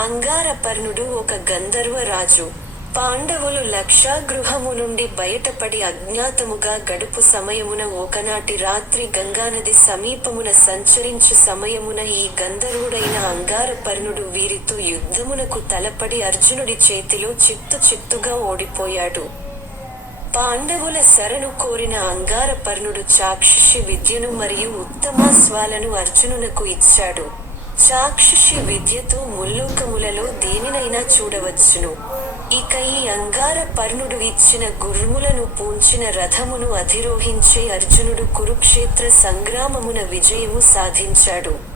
అంగారపర్ణుడు ఒక గంధర్వ రాజు. పాండవులు లక్షాగృహము నుండి బయటపడి అజ్ఞాతముగా గడుపు సమయమున ఒకనాటి రాత్రి గంగానది సమీపమున సంచరించు సమయమున ఈ గంధర్వుడైన అంగారపర్ణుడు వీరితో యుద్ధమునకు తలపడి అర్జునుడి చేతిలో చిత్తుగా ఓడిపోయాడు. పాండవుల శరణు కోరిన అంగారపర్ణుడు చాక్షుషి విద్యను మరియు ఉత్తమాస్వాలను అర్జునునకు ఇచ్చాడు. చాక్షుషి విద్యతో ముల్లోకములలో దేనినైనా చూడవచ్చును. ఇక ఈ అంగారపర్ణుడు ఇచ్చిన గుర్రములను పూంచిన రథమును అధిరోహించే అర్జునుడు కురుక్షేత్ర సంగ్రామమున విజయము సాధించాడు.